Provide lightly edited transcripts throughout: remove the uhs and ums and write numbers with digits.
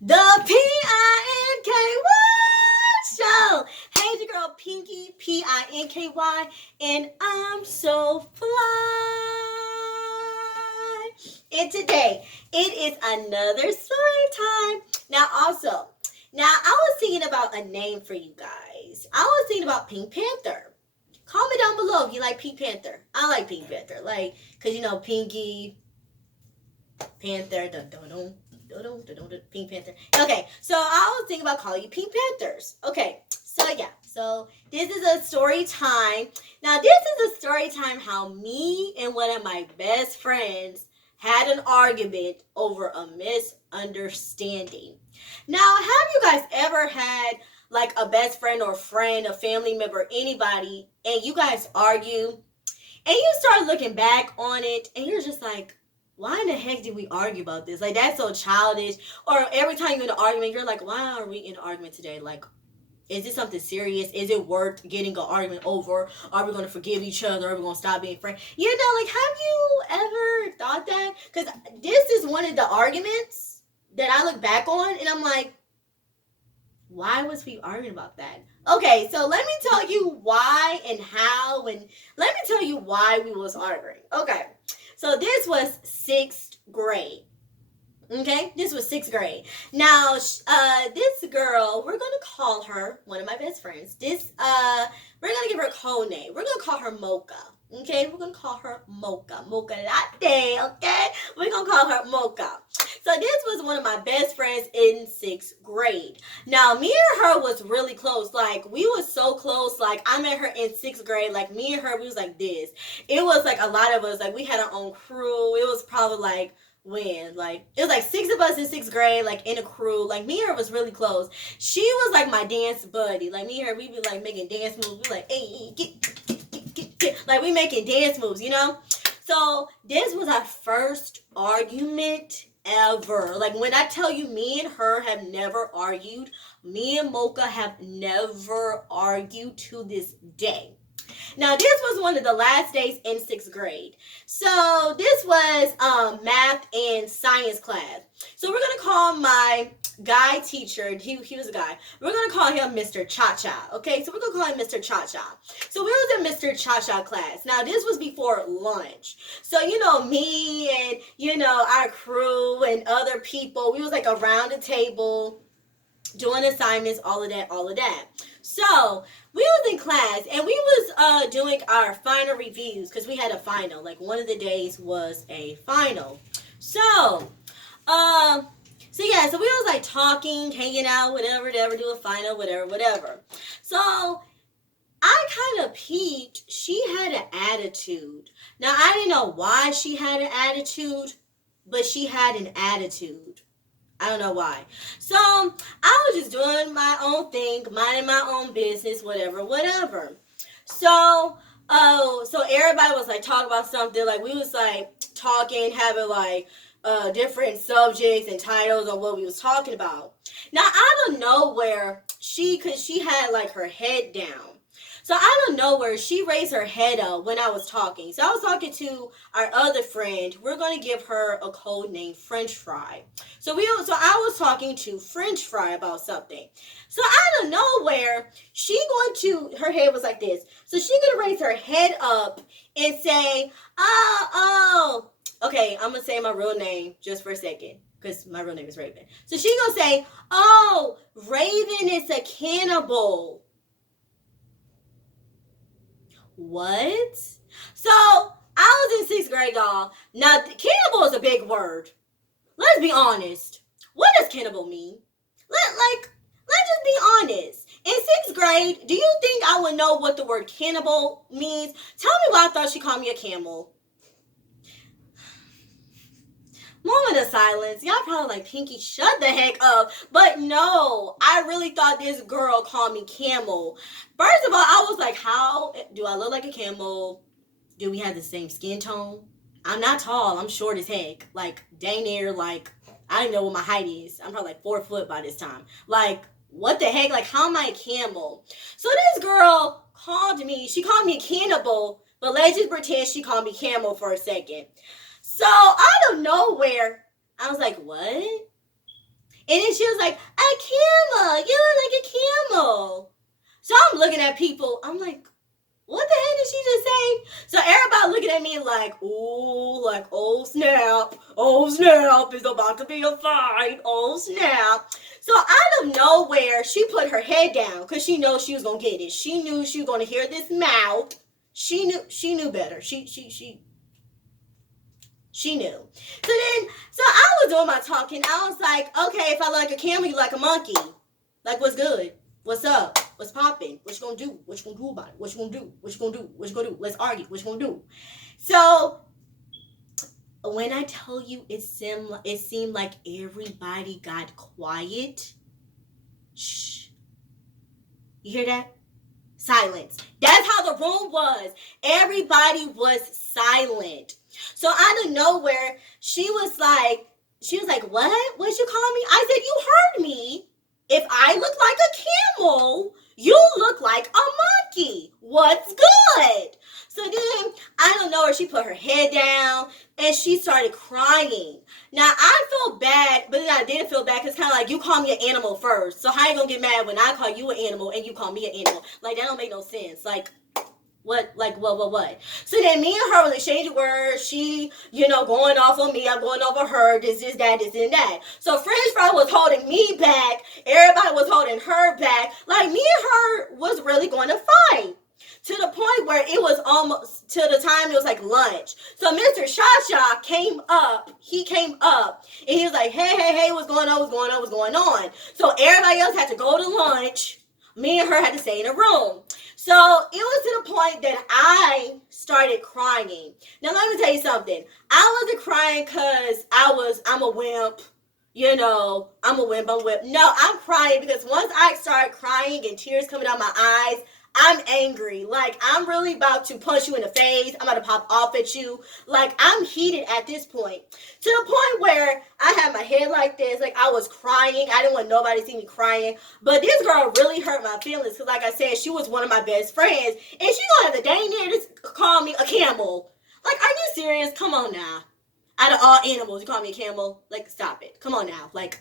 The Pinky Show. Hey, it's your girl Pinky, Pinky, and I'm so fly. And today, it is another story time. Now I was thinking about a name for you guys. I was thinking about Pink Panther. Comment down below if you like Pink Panther. I like Pink Panther, like, cause you know Pinky Panther, Pink Panther. Okay, so I was thinking about calling you Pink Panthers. Okay, so yeah, so this is a story time. Now this is a story time how me and one of my best friends had an argument over a misunderstanding. Now, have you guys ever had like a best friend or friend, a family member, anybody, and you guys argue, and you start looking back on it, and you're just like, why in the heck did we argue about this? Like, that's so childish. Or every time you're in an argument, you're like, why are we in an argument today? Like, is this something serious? Is it worth getting an argument over? Are we going to forgive each other? Are we going to stop being friends? You know, like, have you ever thought that? Because this is one of the arguments that I look back on, and I'm like, why was we arguing about that? Okay, so let me tell you why and how, and let me tell you why we was arguing. Okay, so this was 6th grade. Okay, this was 6th grade. Now, this girl, we're gonna call her one of my best friends. We're gonna give her a code name. We're gonna call her Mocha. Okay, we're gonna call her Mocha. Mocha latte. Okay, we're gonna call her Mocha. So this was one of my best friends in 6th grade. Now, me and her was really close. Like, we was so close. Like, I met her in 6th grade. Like, me and her, we was like this. It was like a lot of us. Like, we had our own crew. It was probably like, it was like 6 of us in 6th grade, like in a crew. Like, me and her was really close. She was like my dance buddy. Like, me and her, we be like making dance moves. We like, hey, get. Like, we making dance moves, you know? So this was our first argument ever. Like, when I tell you, me and her have never argued. Me and Mocha have never argued to this day. Now, this was one of the last days in 6th grade. So this was math and science class. So we're going to call my guy teacher, he was a guy, we're going to call him Mr. Cha-Cha. Okay, so we're going to call him Mr. Cha-Cha. So we was in Mr. Cha-Cha class. Now, this was before lunch. So, you know, me and, you know, our crew and other people, we was like around the table doing assignments, all of that. So we was in class and we was doing our final reviews because we had a final. Like, one of the days was a final. So we was like talking, hanging out, whatever, do a final, whatever. So I kind of peeped. She had an attitude. Now, I didn't know why she had an attitude, but she had an attitude. I don't know why. So I was just doing my own thing, minding my own business, whatever. So everybody was like talking about something. Like, we was like talking, having like different subjects and titles on what we was talking about. Now, out of nowhere, cause she had like her head down. So out of nowhere, she raised her head up when I was talking. So I was talking to our other friend. We're going to give her a code name, French Fry. So I was talking to French Fry about something. So out of nowhere, her head was like this. So she going to raise her head up and say, oh. Okay, I'm going to say my real name just for a second, because my real name is Raven. So she going to say, oh, Raven is a cannibal. What? So I was in 6th grade, y'all. Now, cannibal is a big word. Let's be honest. What does cannibal mean? Let's just be honest. In 6th grade, do you think I would know what the word cannibal means? Tell me why I thought she called me a camel. Moment of silence. Y'all probably like, Pinky, shut the heck up. But no, I really thought this girl called me camel. First of all, I was like, how do I look like a camel? Do we have the same skin tone? I'm not tall. I'm short as heck. Like, dang near, like, I don't even know what my height is. I'm probably like 4 foot by this time. Like, what the heck? Like, how am I a camel? So this girl she called me a cannibal, but let's just pretend she called me camel for a second. So out of nowhere, I was like, what? And then she was like, a camel. You look like a camel. So I'm looking at people. I'm like, what the heck did she just say? So everybody looking at me like, ooh, like, oh snap, it's about to be a fight, oh snap. So out of nowhere, she put her head down because she knows she was gonna get it. She knew she was gonna hear this mouth. She knew better. She knew. So I was doing my talking. I was like, okay, if I like a camel, you like a monkey. Like, what's good? What's up? What's popping? What you gonna do? What you gonna do about it? What you gonna do? What you gonna do? What you gonna do? Let's argue. What you gonna do? So when I tell you, it seemed like everybody got quiet. Shh. You hear that? Silence. That's how the room was. Everybody was silent. So out of nowhere, she was like, what? What'd you call me? I said, you heard me. If I look like a camel, you look like a monkey. What's good? So then, I don't know, she put her head down and she started crying. Now, I felt bad, but then I didn't feel bad because it's kind of like, you call me an animal first. So how you going to get mad when I call you an animal and you call me an animal? Like, that don't make no sense. Like, what? So then me and her were exchanging words. She, going off on me. I'm going over her. This, that, this, and that. So French fry was holding me back. Everybody was holding her back. Like, me and her was really going to fight. To the point where it was almost, to the time it was like lunch. So Mr. Shasha came up. He came up. And he was like, hey, what's going on? So everybody else had to go to lunch. Me and her had to stay in a room. So it was to the point that I started crying. Now let me tell you something. I wasn't crying because I'm a wimp. I'm a wimp. No, I'm crying because once I started crying and tears coming out my eyes, I'm angry. Like, I'm really about to punch you in the face. I'm about to pop off at you. Like, I'm heated at this point. To the point where I had my head like this. Like, I was crying. I didn't want nobody to see me crying. But this girl really hurt my feelings. Because, like I said, she was one of my best friends. And she gonna have the dang near to call me a camel. Like, are you serious? Come on now. Out of all animals, you call me a camel? Like, stop it. Come on now. Like,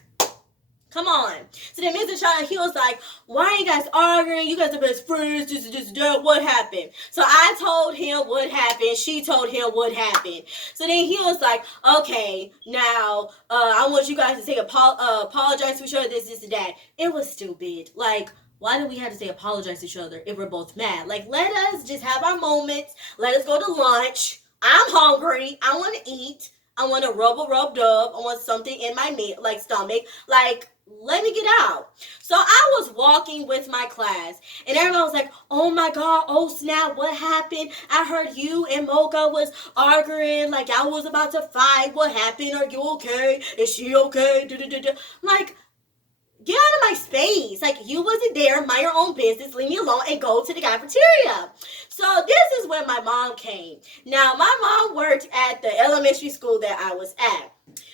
come on. So then Mr. China, he was like, why are you guys arguing? You guys are best friends. This, that. What happened? So I told him what happened. She told him what happened. So then he was like, okay, now I want you guys to say apologize to each other, this, and that. It was stupid. Like, why do we have to say apologize to each other if we're both mad? Like, let us just have our moments. Let us go to lunch. I'm hungry. I want to eat. I want a rub-a-rub-dub. I want something in my stomach. Like, let me get out. So I was walking with my class, and everyone was like, oh my God, oh snap, what happened? I heard you and Mocha was arguing, like I was about to fight. What happened? Are you okay? Is she okay? Like, get out of my space. Like, you wasn't there. Mind your own business. Leave me alone and go to the cafeteria. So this is when my mom came. Now, my mom worked at the elementary school that I was at.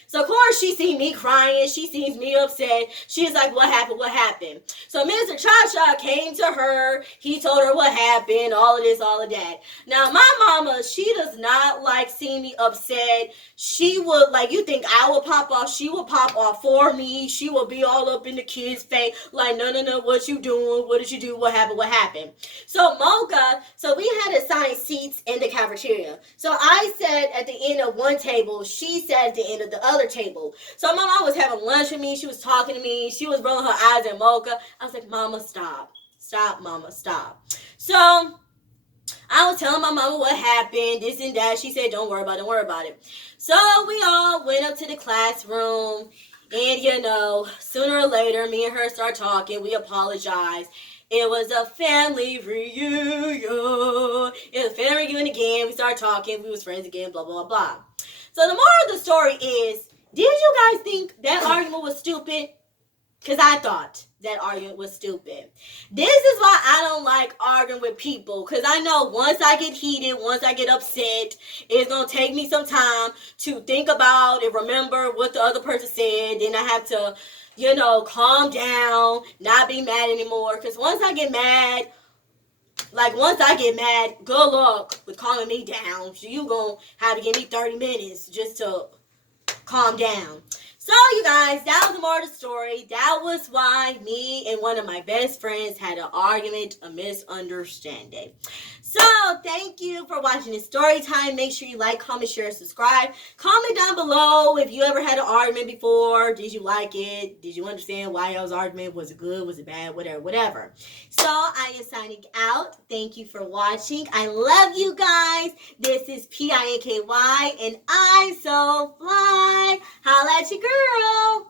So, of course, she seen me crying. She sees me upset. She's like, what happened? So, Mr. Cha-Cha came to her. He told her what happened, all of this, all of that. Now, my mama, she does not like seeing me upset. She would, like, you think I would pop off. She would pop off for me. She would be all up in the kid's face. Like, no, what you doing? What did you do? What happened? So, Mocha, we had assigned seats in the cafeteria. So, I sat at the end of one table. She sat at the end of the other table. So my mom was having lunch with me. She was talking to me. She was rolling her eyes at Mocha. I was like, Mama, stop. Stop, Mama, stop. So I was telling my mama what happened, this and that. She said, don't worry about it. So we all went up to the classroom. And, sooner or later, me and her start talking. We apologized. It was a family reunion. It was a family reunion again. We started talking. We was friends again, blah, blah, blah. So the moral of the story is, did you guys think that argument was stupid? Because I thought that argument was stupid. This is why I don't like arguing with people. Because I know once I get heated, once I get upset, it's going to take me some time to think about and remember what the other person said. Then I have to, calm down, not be mad anymore. Because once I get mad, good luck with calming me down. So you going to have to give me 30 minutes just to calm down. So So, you guys, that was the moral of the story. That was why me and one of my best friends had an argument, a misunderstanding. So, thank you for watching this story time. Make sure you like, comment, share, subscribe. Comment down below if you ever had an argument before. Did you like it? Did you understand why I was arguing? Was it good? Was it bad? Whatever. So, I am signing out. Thank you for watching. I love you guys. This is Pinky, and I so fly. Holla at your girl.